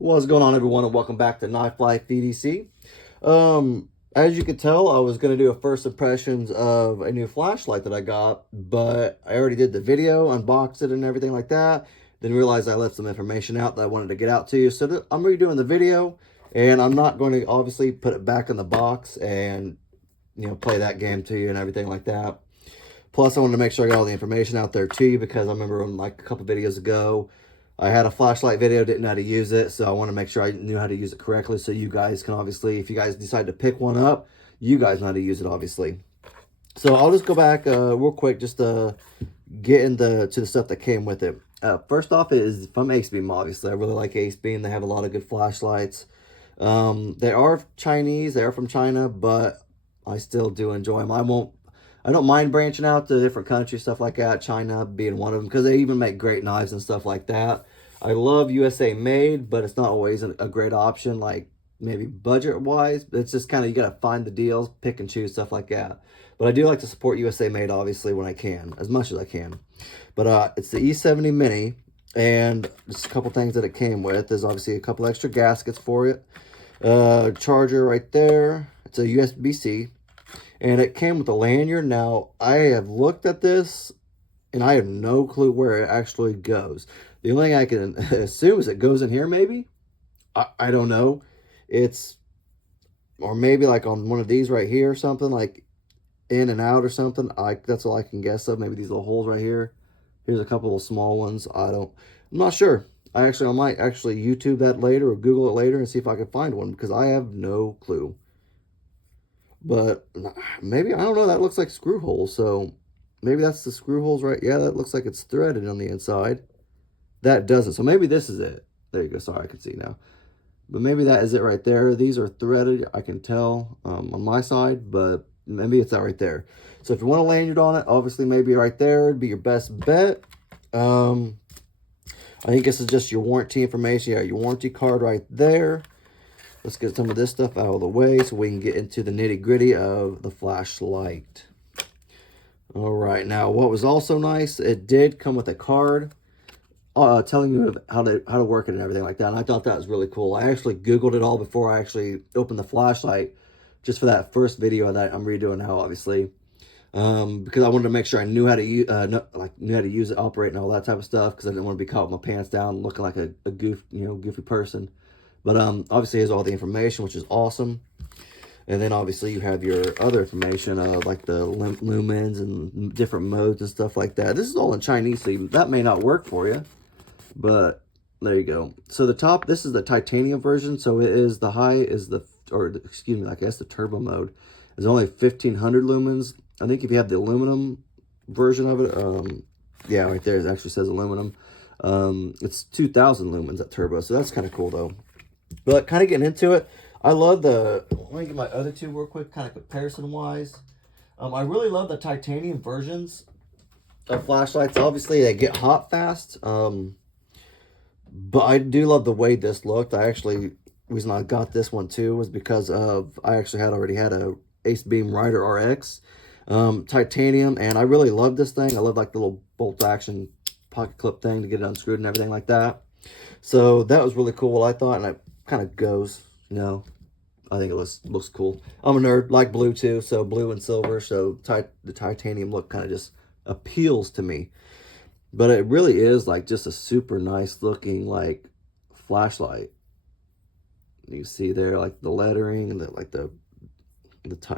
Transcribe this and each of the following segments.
What's going on, everyone, and welcome back to Knife Life EDC. As you can tell, I was going to do a first impressions of a new flashlight that I got, but I already did the video, unboxed it and everything like that. Then realized I left some information out that I wanted to get out to you. So I'm redoing the video, and I'm not going to obviously put it back in the box and, play that game to you and everything like that. Plus, I wanted to make sure I got all the information out there to you because I remember like a couple videos ago, I had a flashlight video, didn't know how to use it, so I want to make sure I knew how to use it correctly so you guys can obviously, if you guys decide to pick one up, you guys know how to use it, obviously. So I'll just go back real quick just to get into the stuff that came with it. First off is from Acebeam, obviously. I really like Acebeam. They have a lot of good flashlights. They are Chinese. They are from China, but I still do enjoy them. I don't mind branching out to different countries, stuff like that, China being one of them, because they even make great knives and stuff like that. I love USA made, but it's not always a great option, like maybe budget-wise. It's just kind of, you got to find the deals, pick and choose, stuff like that. But I do like to support USA made, obviously, when I can, as much as I can. But it's the E70 Mini, and just a couple things that it came with. There's obviously a couple extra gaskets for it. Charger right there. It's a USB-C. And it came with a lanyard. Now, I have looked at this, and I have no clue where it actually goes. The only thing I can assume is it goes in here, maybe? I don't know. Or maybe like on one of these right here or something, like in and out or something. That's all I can guess of. Maybe these little holes right here. Here's a couple of small ones. I'm not sure. I might actually YouTube that later or Google it later and see if I can find one because I have no clue. But maybe, I don't know, that looks like screw holes. So maybe that's the screw holes, right? Yeah, that looks like it's threaded on the inside. That doesn't. So maybe this is it. There you go. Sorry, I can see now. But maybe that is it right there. These are threaded, I can tell on my side, but maybe it's that right there. So if you want a lanyard on it, obviously maybe right there would be your best bet. I think this is just your warranty information. Yeah, your warranty card right there. Let's get some of this stuff out of the way so we can get into the nitty-gritty of the flashlight. All right, now what was also nice, it did come with a card telling you how to work it and everything like that. And I thought that was really cool. I actually Googled it all before I actually opened the flashlight, just for that first video that I'm redoing now, obviously, because I wanted to make sure I knew how to use, knew how to use it, operate, and all that type of stuff. Because I didn't want to be caught with my pants down, looking like a goofy person. But obviously, here's all the information, which is awesome. And then obviously you have your other information, like the lumens and different modes and stuff like that. This is all in Chinese, so that may not work for you. But there you go. So this is the titanium version. So it is excuse me, I guess the turbo mode is only 1500 lumens. I think if you have the aluminum version of it, yeah, right there, it actually says aluminum. It's 2000 lumens at turbo. So that's kind of cool though. But kind of getting into it, I love let me get my other two real quick, kind of comparison wise. I really love the titanium versions of flashlights. Obviously, they get hot fast. But I do love the way this looked. Reason I got this one too was because I actually already had a Acebeam Rider RX titanium, and I really love this thing. I love like the little bolt action pocket clip thing to get it unscrewed and everything like that. So that was really cool, I thought, and it kind of goes, I think it looks cool. I'm a nerd, like blue too, so blue and silver, so the titanium look kind of just appeals to me. But it really is like just a super nice looking like flashlight. You see there like the lettering and the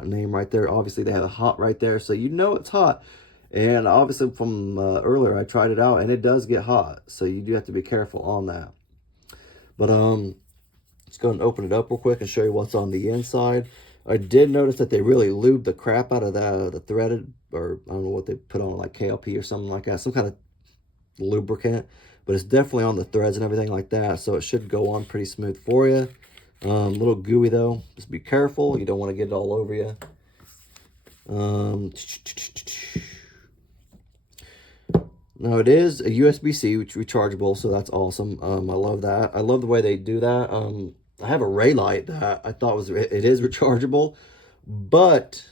name right there. Obviously they have a hot right there, so you know it's hot. And obviously from earlier I tried it out and it does get hot, so you do have to be careful on that. But let's go and open it up real quick and show you what's on the inside. I did notice that they really lubed the crap out of the threaded, or I don't know what they put on, like KLP or something like that, some kind of lubricant, but it's definitely on the threads and everything like that, so it should go on pretty smooth for you. A little gooey though, just be careful, you don't want to get it all over you. Now it is a USB-C, which is rechargeable, so that's awesome. I love that. I love the way they do that. I have a ray light that I thought it is rechargeable, but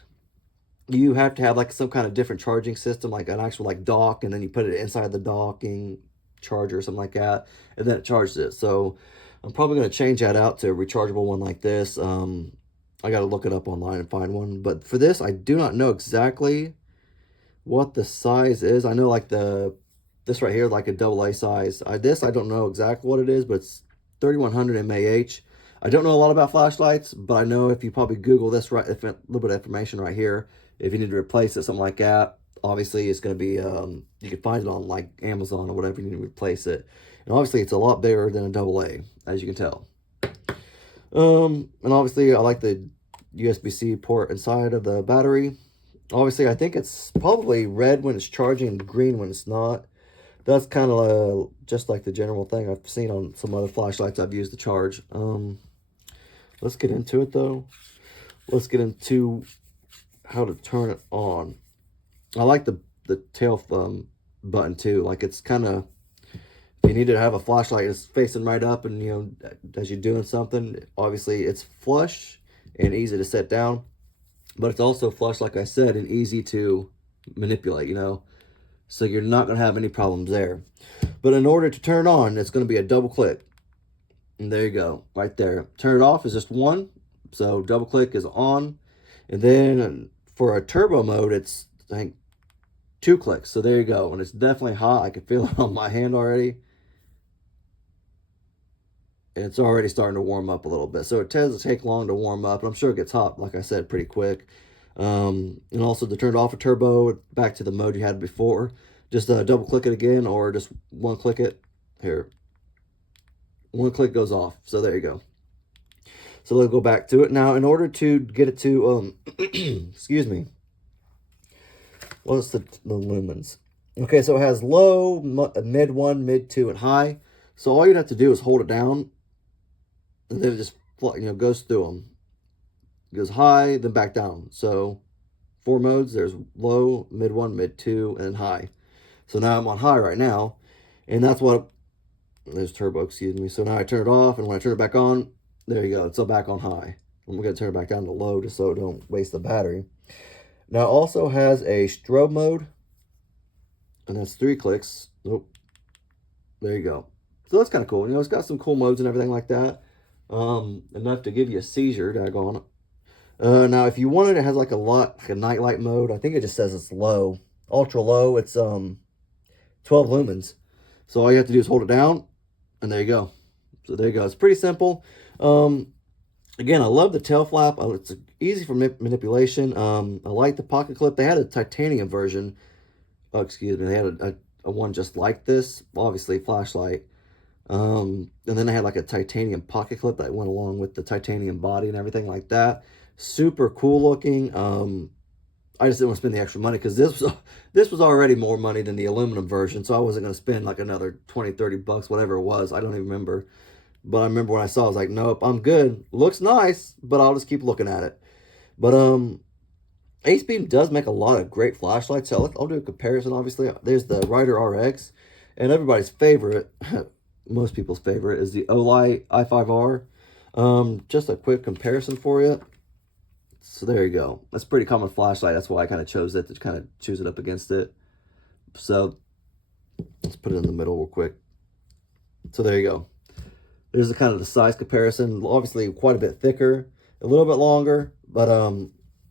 you have to have like some kind of different charging system, like an actual like dock, and then you put it inside the docking charger or something like that, and then it charges it. So I'm probably going to change that out to a rechargeable one like this. I got to look it up online and find one. But for this, I do not know exactly what the size is. I know like this right here, like a AA size. This, I don't know exactly what it is, but it's 3100 mAh. I don't know a lot about flashlights, but I know if you probably Google this, right, if a little bit of information right here, if you need to replace it, something like that, obviously it's going to be, you can find it on like Amazon or whatever you need to replace it. And obviously it's a lot bigger than a AA, as you can tell. And obviously I like the USB-C port inside of the battery. Obviously I think it's probably red when it's charging and green when it's not. That's kind of just like the general thing I've seen on some other flashlights I've used to charge. Let's get into it though. Let's get into how to turn it on. I like the tail button too. Like it's kind of, if you need to have a flashlight that's facing right up and, you know, as you're doing something, obviously it's flush and easy to set down. But it's also flush, like I said, and easy to manipulate, you know. So you're not going to have any problems there. But in order to turn it on, it's going to be a double click. And there you go, right there. Turn it off is just one. So double click is on. And then for a turbo mode, it's, I think, 2 clicks. So there you go. And it's definitely hot. I can feel it on my hand already. And it's already starting to warm up a little bit. So it tends to take long to warm up. And I'm sure it gets hot, like I said, pretty quick. And also to turn it off a turbo, back to the mode you had before, just double click it again, or just one click it. Here, one click goes off. So there you go. So let's go back to it. Now, in order to get it to, excuse me, what's the lumens? Okay, so it has low, mid 1, mid 2, and high. So all you'd have to do is hold it down, and then it just, you know, goes through them. It goes high, then back down. So 4 modes. There's low, mid 1, mid 2, and high. So now I'm on high right now, and that's what, there's turbo, excuse me. So now I turn it off, and when I turn it back on, there you go. It's back on high. I'm going to turn it back down to low just so it don't waste the battery. Now it also has a strobe mode, and that's 3 clicks. Oh, there you go. So that's kind of cool. You know, it's got some cool modes and everything like that. Enough to give you a seizure, daggone it. Now, if you wanted, it has like a nightlight mode. I think it just says it's low, ultra low. It's 12 lumens. So all you have to do is hold it down, and there you go. So there you go. It's pretty simple. Again, I love the tail flap. It's easy for manipulation. I like the pocket clip. They had a titanium version. Oh, excuse me. They had a one just like this, obviously flashlight. And then they had like a titanium pocket clip that went along with the titanium body and everything like that. Super cool looking. I just didn't want to spend the extra money because this was already more money than the aluminum version, so I wasn't going to spend like another 20, 30 bucks, whatever it was. I don't even remember. But I remember when I saw it, I was like, nope, I'm good. Looks nice, but I'll just keep looking at it. But Acebeam does make a lot of great flashlights. So I'll do a comparison, obviously. There's the Rider RX, and everybody's favorite, most people's favorite, is the Olight i5R. Just a quick comparison for you. So there you go. That's a pretty common flashlight. That's why I kind of chose it, to kind of choose it up against it. So let's put it in the middle real quick. So there you go. There's the kind of the size comparison. Obviously quite a bit thicker, a little bit longer, but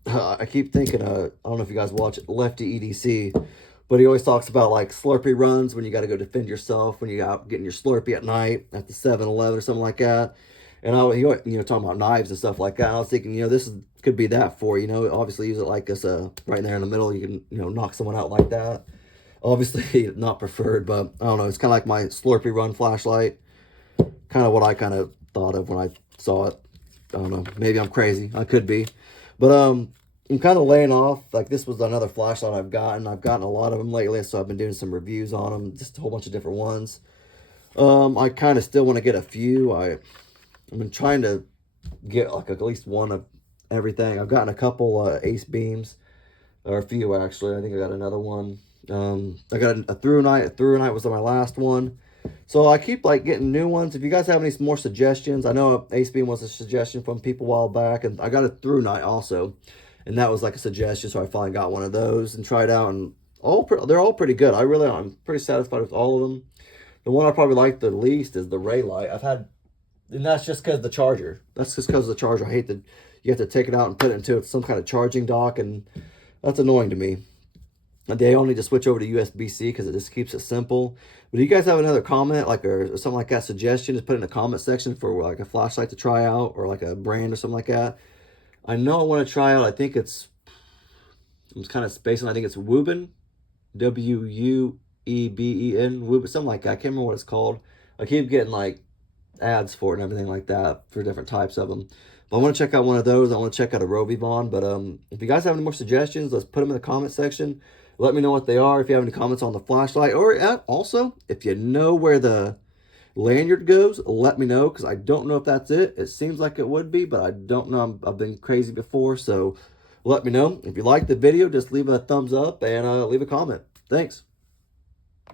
I keep thinking, I don't know if you guys watch Lefty EDC, but he always talks about like Slurpee runs when you got to go defend yourself, when you out getting your Slurpee at night at the 7-Eleven or something like that. And he, you know, talking about knives and stuff like that. I was thinking, you know, this could be that for, you know, obviously use it like this, right there in the middle. You can, you know, knock someone out like that. Obviously not preferred, but I don't know. It's kind of like my Slurpee run flashlight. Kind of what I kind of thought of when I saw it. I don't know. Maybe I'm crazy. I could be. But I'm kind of laying off. Like, this was another flashlight I've gotten. I've gotten a lot of them lately, so I've been doing some reviews on them. Just a whole bunch of different ones. I kind of still want to get a few. I've been trying to get like at least one of everything. I've gotten a couple Acebeams, or a few actually. I think I got another one. I got a through night. A through night was my last one. So I keep like getting new ones. If you guys have any more suggestions, I know Acebeam was a suggestion from people a while back, and I got a through night also, and that was like a suggestion. So I finally got one of those and tried out, and they're all pretty good. I'm pretty satisfied with all of them. The one I probably like the least is the Ray light. I've had And that's just because the charger. That's just because of the charger. I hate that you have to take it out and put it into some kind of charging dock, and that's annoying to me. And they all need to switch over to USB-C because it just keeps it simple. But do you guys have another comment, like, or something like that, suggestion? Just put in the comment section for like a flashlight to try out, or like a brand or something like that. I know I want to try out. I think it's, I'm kind of spacing. I think it's Wuben, Wueben, Wuben, something like that. I can't remember what it's called. I keep getting like ads for it and everything like that for different types of them. But I want to check out one of those. I want to check out a Rovibon. But if you guys have any more suggestions, let's put them in the comment section. Let me know what they are. If you have any comments on the flashlight, or also if you know where the lanyard goes, let me know, because I don't know if that's it. It seems like it would be, but I don't know. I've been crazy before, so let me know. If you liked the video, just leave a thumbs up and leave a comment. Thanks.